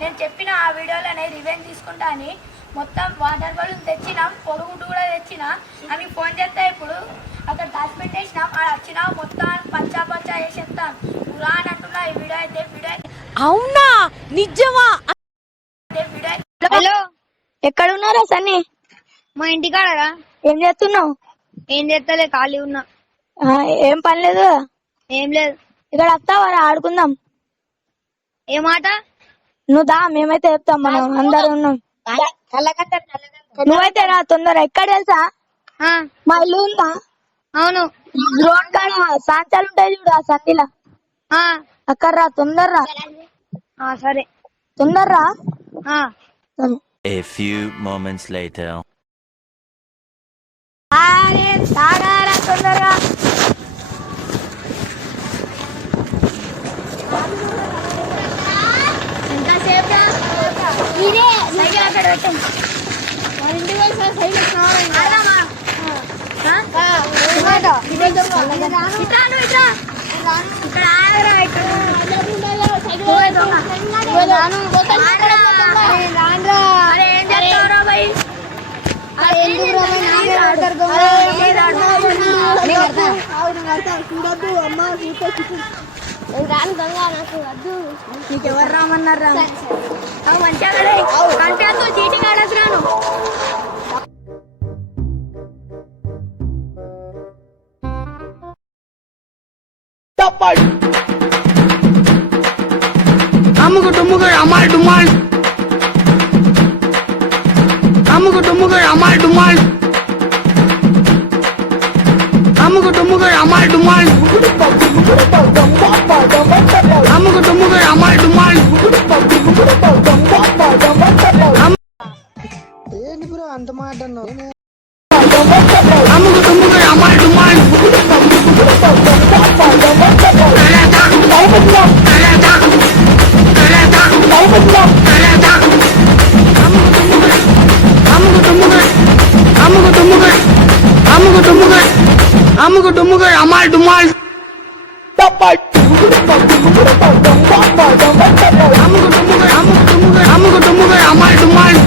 నేను చెప్పిన ఆ వీడియోలోనే రివెంజ్ తీసుకుంటా అని మొత్తం వాటర్ బలూన్ తెచ్చినాం, పొడుగుడ్డు కూడా తెచ్చినా అని ఫోన్ చేస్తా. ఇప్పుడు అక్కడ దాచిపెట్టేసినాం, ఆడ వచ్చినా మొత్తం పచ్చా పచ్చా వేసేస్తాం పురా అని అంటున్నా. ఈ వీడియో అయితే అవునా నిజమా? హలో, ఎక్కడ ఉన్నారా సన్నీ? మా ఇంటికాడరా. ఏం చేస్తున్నావు? ఏం చేస్తలే, ఖాళీ ఉన్నా. ఏం పని లేదు. ఏం లేదు. ఇక్కడ వస్తావా? ఆడుకుందాం. ఏ మాట? నువ్వు దా, మేమైతే చెప్తాం. మనం అందరు ఉన్నాం. నువ్వైతే రా తొందర. ఎక్కడ తెలుసా? మా ఇల్లు ఉందా? అవును. రోడ్ కాడ సాంచాలు ఉంటాయి చూడు, ఆ సందిలా అక్కడ రా. తొందర రా. సరే, తొందర రా. A few moments later. తాగారా తొందరగా. ఇదే సైకిల్ అక్కడ పెట్టండి. మన ఇంటికి వచ్చి సైకిల్ ఇక్కడ ఆగరా. నీకెవరు రామన్నారు? మంచిగా అంటే చీటింగ్ ఆడేసినాను. అమ్ముకు టుమ్ముకు అమ్మాయి డుమ్మాల్, అమ్ముకు టుమ్ముకు అమ్మాయి డుమ్మాల్, అమ్ముకు టుమ్ముకు అమ్మాయి డుమ్మాల్, అమ్ముకు టుమ్ముకు అమ్మాయి డుమ్మాల్. ఏంటి బ్రో అంత మాట అన్నావు? అమ్ముకు టుమ్ముకు అమ్మాయి డుమ్మాల్, అమ్ముకు టుమ్ముకు అమ్మాయి డుమ్మాల్, అమ్ముకు టుమ్ముకు అమ్మాయి డుమ్మాల్.